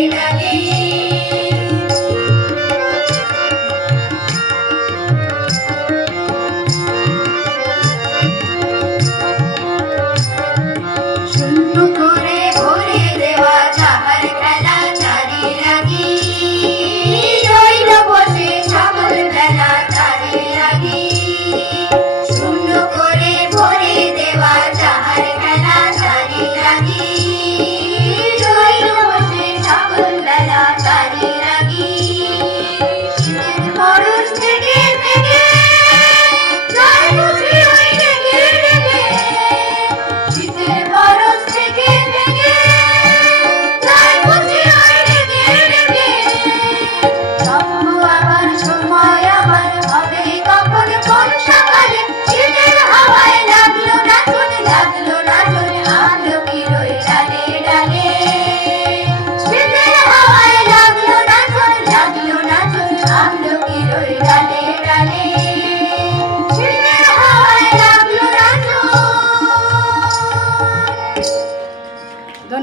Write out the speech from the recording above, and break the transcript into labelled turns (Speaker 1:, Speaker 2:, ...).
Speaker 1: Amen. সময় আমার হবে, কখন কোন সকালে শীতের হাওয়ায় লাগল নাচুন লাগল নাচুন আলোকি রই ডালে ডালে। শীতের হাওয়ায় লাগল নাচুন লাগল নাচুন আলোকি রই ডালে।